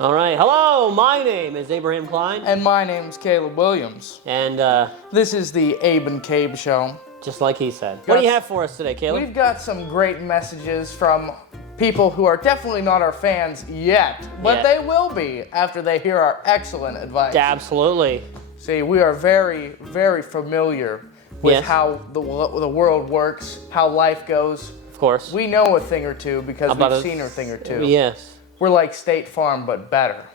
All right. Hello, my name is Abraham Klein. And my name's Caleb Williams. And This is the Abe and Cabe Show. just like he said. What do you have for us today, Caleb? We've got some great messages from people who are definitely not our fans yet, but they will be after they hear our excellent advice. Absolutely. See, we are very, very familiar with how the world works, how life goes. Of course. We know a thing or two because we've seen a thing or two. Yes. We're like State Farm, but better.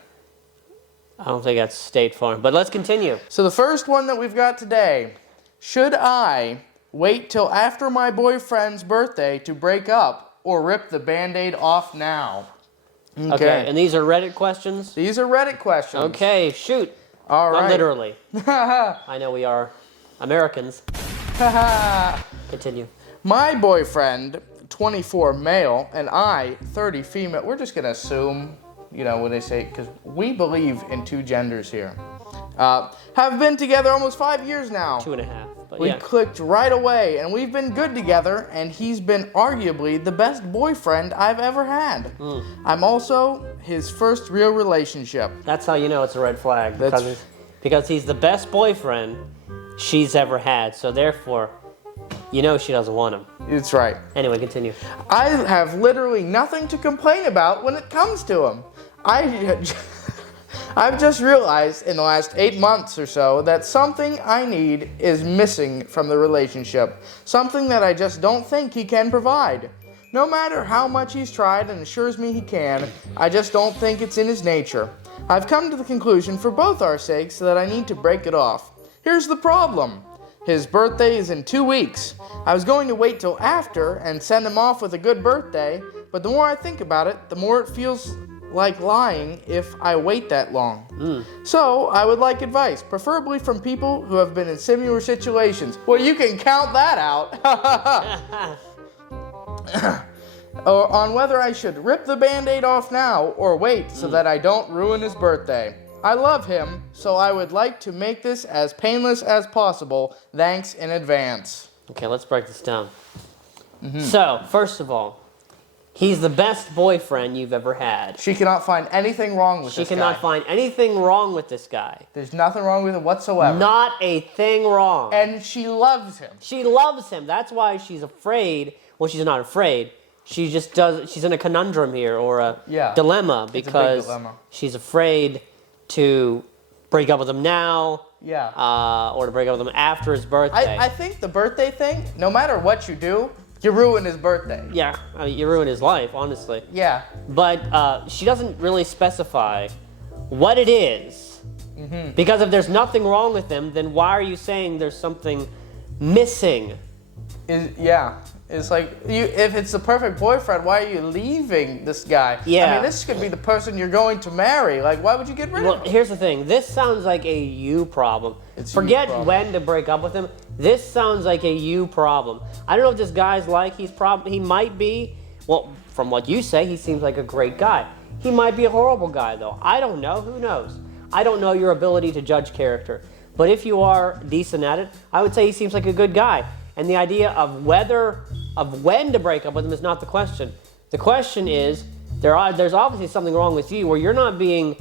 I don't think that's State Farm, but let's continue. So the first one that we've got today, should I wait till after my boyfriend's birthday to break up or rip the Band-Aid off now? Okay, and these are Reddit questions? These are Reddit questions. Okay, shoot. All right. Not literally. I know we are Americans. Continue. My boyfriend, 24 male, and I, 30 female. We're just going to assume, you know, what they say, because we believe in two genders here. Have been together almost 5 years now. 2.5. But We clicked right away, and we've been good together, and he's been arguably the best boyfriend I've ever had. I'm also his first real relationship. That's how you know it's a red flag. Because he's the best boyfriend she's ever had. So therefore, you know she doesn't want him. It's right. Anyway, continue. I have literally nothing to complain about when it comes to him. I've just realized in the last 8 months or so that something I need is missing from the relationship. Something that I just don't think he can provide. No matter how much he's tried and assures me he can, I just don't think it's in his nature. I've come to the conclusion for both our sakes that I need to break it off. Here's the problem. His birthday is in 2 weeks. I was going to wait till after and send him off with a good birthday, but the more I think about it, the more it feels like lying if I wait that long. So, I would like advice, preferably from people who have been in similar situations. Well, you can count that out. Or on whether I should rip the Band-Aid off now or wait so that I don't ruin his birthday. I love him, so I would like to make this as painless as possible. Thanks in advance. Okay, let's break this down. So, first of all, he's the best boyfriend you've ever had. She cannot find anything wrong with this guy. She cannot find anything wrong with this guy. There's nothing wrong with him whatsoever. Not a thing wrong. And she loves him. She loves him. That's why she's afraid. Well, she's not afraid. She just does. She's in a conundrum here, or a dilemma, because it's a big dilemma. She's afraid to break up with him now. Yeah. Or to break up with him after his birthday. I think the birthday thing, no matter what you do, you ruin his birthday. Yeah, I mean, you ruin his life, honestly. Yeah. But she doesn't really specify what it is. Because if there's nothing wrong with him, then why are you saying there's something missing? It's like, if it's the perfect boyfriend, why are you leaving this guy? Yeah. I mean, this could be the person you're going to marry. Like, why would you get rid of him? Well, here's the thing. This sounds like a you problem. Forget when to break up with him. This sounds like a you problem. I don't know if this guy's like he might be. Well, from what you say, he seems like a great guy. He might be a horrible guy, though. I don't know. Who knows? I don't know your ability to judge character. But if you are decent at it, I would say he seems like a good guy. And the idea of when to break up with him is not the question. The question is, there's obviously something wrong with you where you're not willing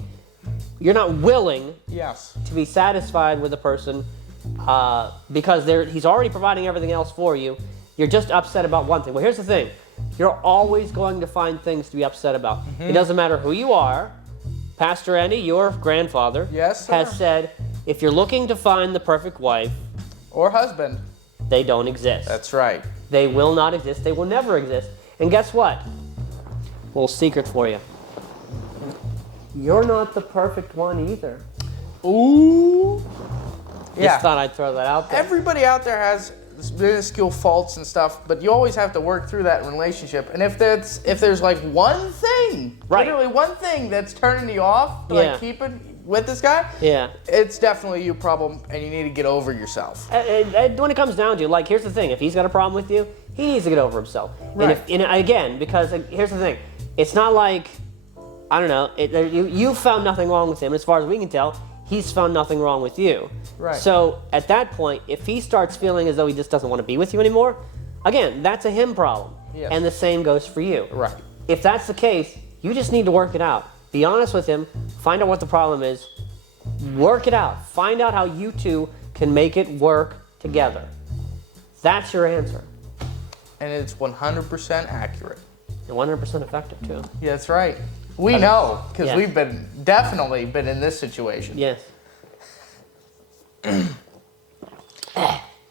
to be satisfied with a person because he's already providing everything else for you. You're just upset about one thing. Well, here's the thing. You're always going to find things to be upset about. It doesn't matter who you are. Pastor Andy, your grandfather, has said, if you're looking to find the perfect wife or husband, they don't exist. That's right. They will not exist. They will never exist. And guess what? Little secret for you. You're not the perfect one either. Ooh. Just thought I'd throw that out there. Everybody out there has minuscule faults and stuff, but you always have to work through that in a relationship. And if there's like one thing, literally one thing that's turning you off, like keeping with this guy, it's definitely you problem, and you need to get over yourself. And when it comes down to, like, here's the thing: if he's got a problem with you, he needs to get over himself. Right. And because here's the thing: it's not like, I don't know, you found nothing wrong with him. As far as we can tell, he's found nothing wrong with you. Right. So at that point, if he starts feeling as though he just doesn't want to be with you anymore, again, that's a him problem. Yes. And the same goes for you. Right. If that's the case, you just need to work it out. Be honest with him. Find out what the problem is. Work it out. Find out how you two can make it work together. That's your answer. And it's 100% accurate. And 100% effective, too. Yeah, that's right. We know, because Yeah. we've definitely been in this situation. Yes.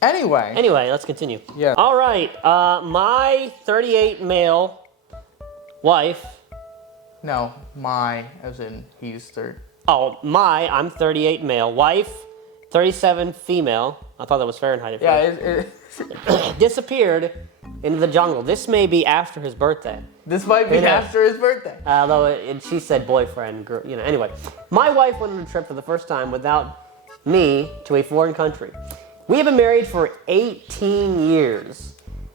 Anyway, let's continue. Yeah. All right. My 38 male wife. No, as in he's third. Oh, I'm 38 male wife, 37 female. I thought that was Fahrenheit. Yeah, Disappeared into the jungle. This may be after his birthday. this might be after his birthday. Although she said boyfriend, anyway. My wife went on a trip for the first time without me to a foreign country. We have been married for 18 years.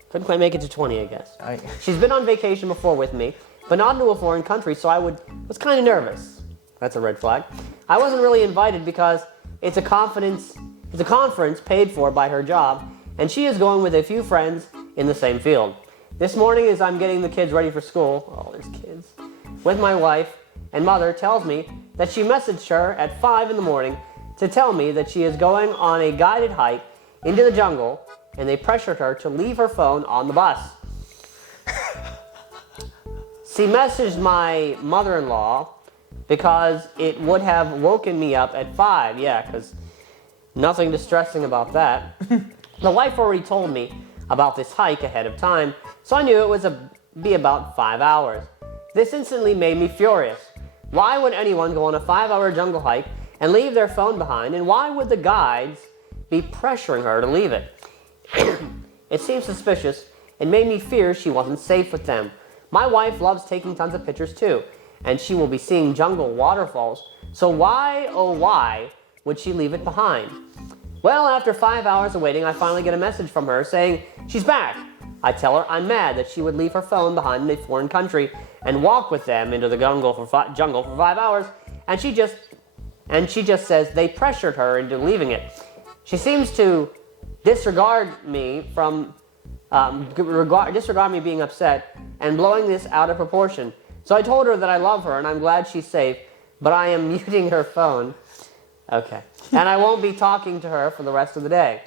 Couldn't quite make it to 20, I guess. She's been on vacation before with me, but not into a foreign country, so I was kind of nervous. That's a red flag. I wasn't really invited because it's a conference paid for by her job, and she is going with a few friends in the same field. This morning, as I'm getting the kids ready for school, there's kids, with my wife and mother tells me that she messaged her at 5 in the morning to tell me that she is going on a guided hike into the jungle, and they pressured her to leave her phone on the bus. She messaged my mother-in-law because it would have woken me up at 5. Yeah, because nothing distressing about that. The wife already told me about this hike ahead of time, so I knew it was be about 5 hours. This instantly made me furious. Why would anyone go on a 5-hour jungle hike and leave their phone behind, and why would the guides be pressuring her to leave it? It seemed suspicious and made me fear she wasn't safe with them. My wife loves taking tons of pictures too, and she will be seeing jungle waterfalls, so why, oh why, would she leave it behind? Well, after 5 hours of waiting, I finally get a message from her saying she's back. I tell her I'm mad that she would leave her phone behind in a foreign country and walk with them into the jungle for 5 hours, and she just says they pressured her into leaving it. She seems to disregard me being upset and blowing this out of proportion. So I told her that I love her and I'm glad she's safe, but I am muting her phone. Okay. And I won't be talking to her for the rest of the day.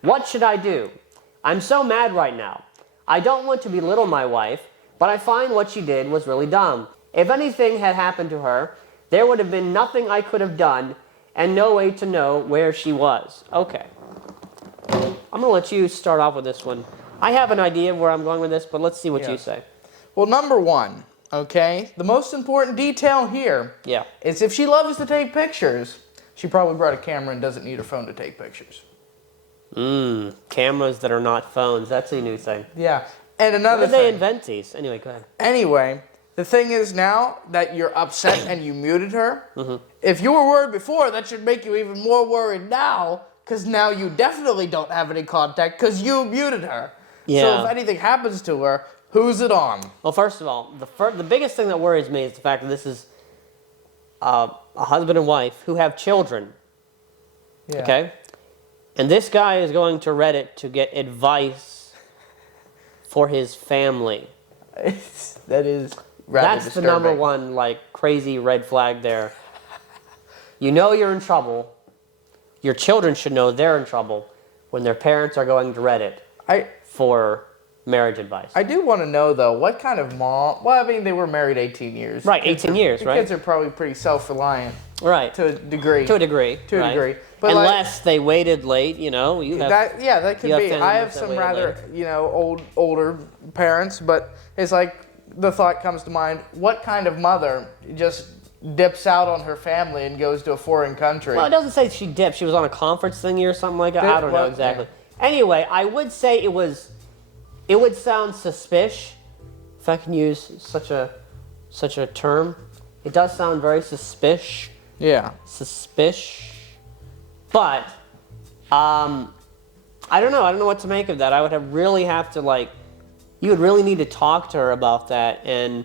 What should I do? I'm so mad right now. I don't want to belittle my wife, but I find what she did was really dumb. If anything had happened to her, there would have been nothing I could have done and no way to know where she was. Okay. I'm going to let you start off with this one. I have an idea of where I'm going with this, but let's see what you say. Well, number one, okay, the most important detail here is if she loves to take pictures, she probably brought a camera and doesn't need her phone to take pictures. Cameras that are not phones. That's a new thing. Yeah. And another thing. When did they invent these? Anyway, go ahead. Anyway, the thing is now that you're upset and you muted her, if you were worried before, that should make you even more worried now, because now you definitely don't have any contact because you muted her. Yeah. So if anything happens to her, who's it on? Well, first of all, the biggest thing that worries me is the fact that this is a husband and wife who have children. Yeah. Okay? And this guy is going to Reddit to get advice for his family. That is rather That's disturbing. the number one, crazy red flag there. You know you're in trouble. Your children should know they're in trouble when their parents are going to Reddit for marriage advice. I do want to know, though, what kind of mom... Well, I mean, they were married 18 years. Right, 18 years, right? Kids are probably pretty self-reliant. Right. To a degree. To a degree. But unless they waited late, you have... that could be. I have some rather, older parents, but it's like the thought comes to mind, what kind of mother just dips out on her family and goes to a foreign country? Well, it doesn't say she dipped. She was on a conference thingy or something like that. I don't know exactly. Yeah. Anyway, I would say it would sound suspicious, if I can use such a term. It does sound very suspicious. Yeah. Suspicious. But, I don't know. I don't know what to make of that. I would really have to, you would really need to talk to her about that and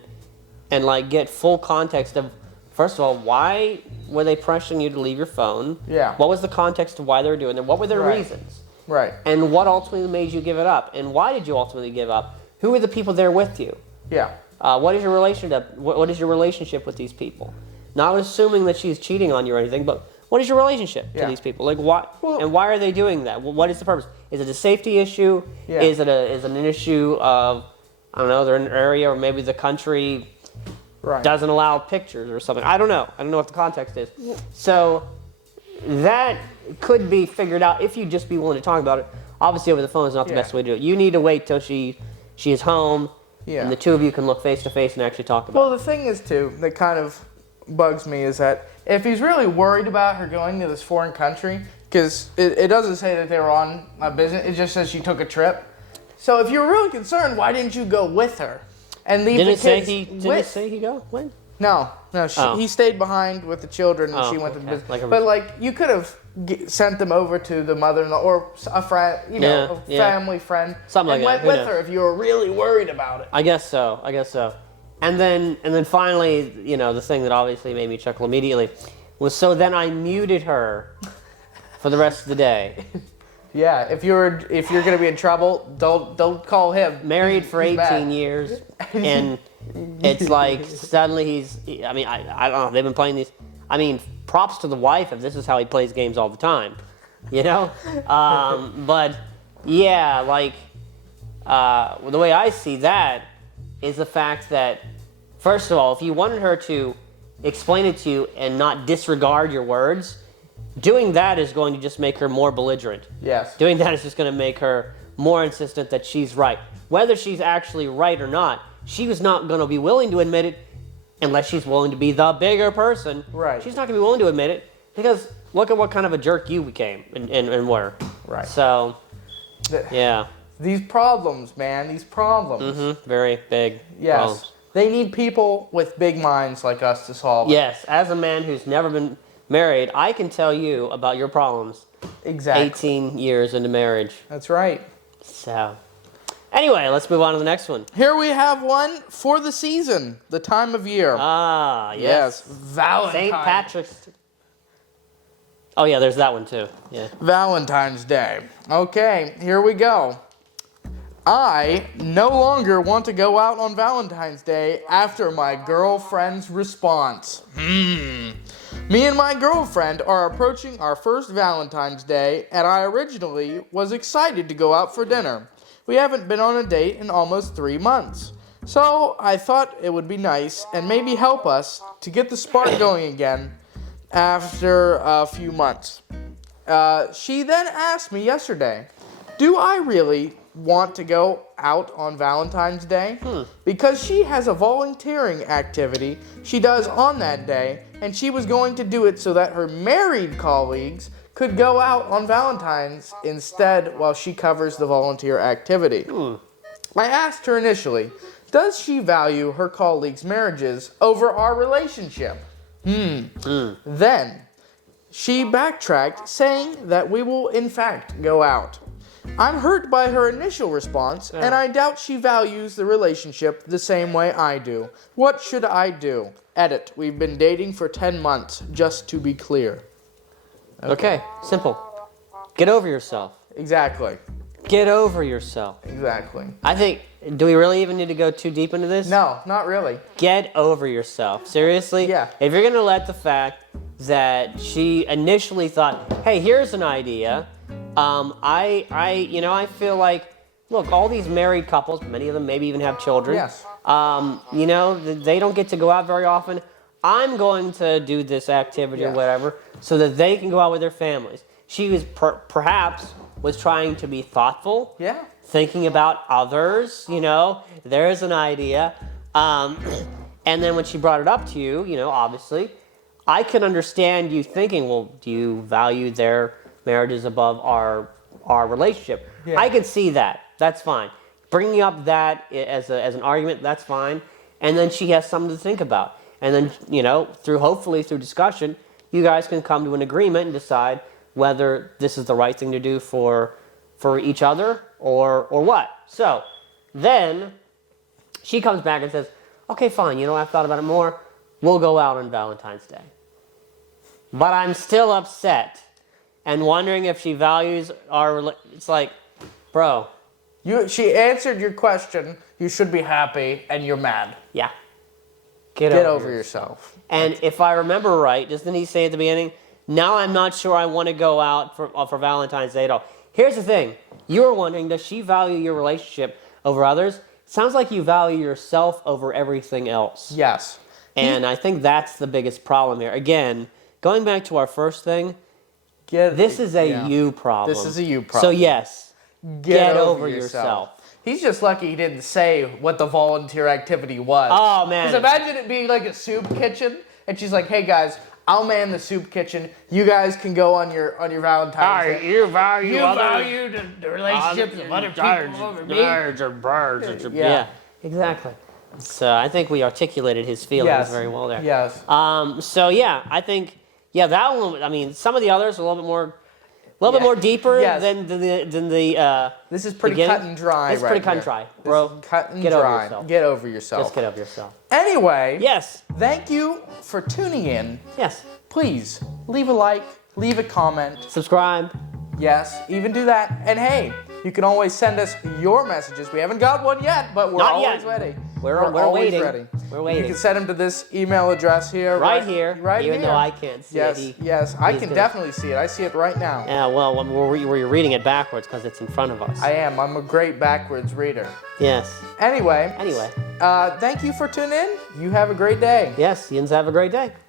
get full context of, first of all, why were they pressuring you to leave your phone? Yeah. What was the context of why they were doing it? What were their reasons? Right. And what ultimately made you give it up? And why did you ultimately give up? Who were the people there with you? Yeah. What is your relationship? What is your relationship with these people? Not assuming that she's cheating on you or anything, but what is your relationship to these people? Like, why and why are they doing that? What is the purpose? Is it a safety issue? Yeah. Is it an issue of, I don't know, they're in an area or maybe the country doesn't allow pictures or something? I don't know. I don't know what the context is. So that could be figured out if you'd just be willing to talk about it. Obviously, over the phone is not the best way to do it. You need to wait till she is home, and the two of you can look face to face and actually talk about it. Well, the thing is, too, that kind of bugs me is that if he's really worried about her going to this foreign country, because it doesn't say that they were on a business, it just says she took a trip. So if you're really concerned, why didn't you go with her and leave the kids Didn't it say he go? When? No. He stayed behind with the children and she went to the business. But you could have sent them over to the mother-in-law or a friend, a family friend, something and like went with her if you were really worried about it. I guess so. And then finally, the thing that obviously made me chuckle immediately was so then I muted her for the rest of the day. Yeah, if you're gonna be in trouble, don't call him. Married for 18 years, and it's like suddenly I don't know. They've been playing these. I mean, props to the wife if this is how he plays games all the time, But yeah, the way I see that is the fact that, first of all, if you wanted her to explain it to you and not disregard your words, doing that is going to just make her more belligerent. Yes. Doing that is just going to make her more insistent that she's right. Whether she's actually right or not, she was not going to be willing to admit it unless she's willing to be the bigger person. Right. She's not going to be willing to admit it because look at what kind of a jerk you became and were. Right. So, yeah. These problems, man, these problems. Mm-hmm. Very big problems. They need people with big minds like us to solve it. Yes. As a man who's never been married, I can tell you about your problems. Exactly. 18 years into marriage. That's right. So, anyway, let's move on to the next one. Here we have one for the season, the time of year. Ah, yes. Valentine's. St. Patrick's. Oh, yeah, there's that one too. Yeah. Valentine's Day. Okay, here we go. I no longer want to go out on Valentine's Day after my girlfriend's response. Me and my girlfriend are approaching our first Valentine's Day, and I originally was excited to go out for dinner. We haven't been on a date in almost 3 months. So I thought it would be nice and maybe help us to get the spark going again after a few months. She then asked me yesterday, do I really want to go out on Valentine's Day? Because she has a volunteering activity she does on that day, and she was going to do it so that her married colleagues could go out on Valentine's instead while she covers the volunteer activity. I asked her initially, does she value her colleagues' marriages over our relationship? Then she backtracked, saying that we will in fact go out. I'm hurt by her initial response, and I doubt she values the relationship the same way I do. What should I do? Edit. We've been dating for 10 months, just to be clear. Okay, simple. Get over yourself. Exactly. Get over yourself. Exactly. I think, do we really even need to go too deep into this? No, not really. Get over yourself. Seriously? Yeah. If you're going to let the fact that she initially thought, hey, here's an idea, I feel like, look, all these married couples, many of them maybe even have children. Yes. They don't get to go out very often. I'm going to do this activity or whatever so that they can go out with their families. She was perhaps was trying to be thoughtful. Yeah. Thinking about others, there's an idea. And then when she brought it up to you, obviously, I can understand you thinking, well, do you value their marriages above our relationship? Yeah. I can see that. That's fine. Bringing up that as an argument, that's fine. And then she has something to think about. And then, hopefully through discussion, you guys can come to an agreement and decide whether this is the right thing to do for each other or what. So then she comes back and says, okay, fine, I've thought about it more. We'll go out on Valentine's Day. But I'm still upset and wondering if she values our... It's like, bro, She answered your question. You should be happy, and you're mad. Yeah. Get over yourself. And if I remember right, doesn't he say at the beginning, now I'm not sure I want to go out for Valentine's Day at all. Here's the thing. You were wondering, does she value your relationship over others? Sounds like you value yourself over everything else. Yes. And I think that's the biggest problem here. Again, going back to our first thing, this is a you problem. This is a you problem. So yes, get over yourself. He's just lucky he didn't say what the volunteer activity was. Oh, man. Because imagine it being like a soup kitchen, and she's like, hey, guys, I'll man the soup kitchen. You guys can go on your Valentine's Day. You value the relationships of other people over me. Yeah, exactly. So I think we articulated his feelings very well there. Yes. So yeah, I think that one. I mean, some of the others are a little bit more deeper than the. This is pretty beginning. cut and dry. It's pretty cut and dry, bro. Cut and get dry. Over yourself. Get over yourself. Just get over yourself. Anyway. Yes. Thank you for tuning in. Yes. Please leave a like, leave a comment, subscribe. Yes, even do that. And hey, you can always send us your messages. We haven't got one yet, but we're always ready. We're always waiting. ready. We're waiting. You can send them to this email address here. Right here. Right even here. Though I can't see it. Yes, I can definitely see it. I see it right now. Yeah, well, you're reading it backwards because it's in front of us. I am. I'm a great backwards reader. Yes. Anyway. Thank you for tuning in. You have a great day. Yes, Yins have a great day.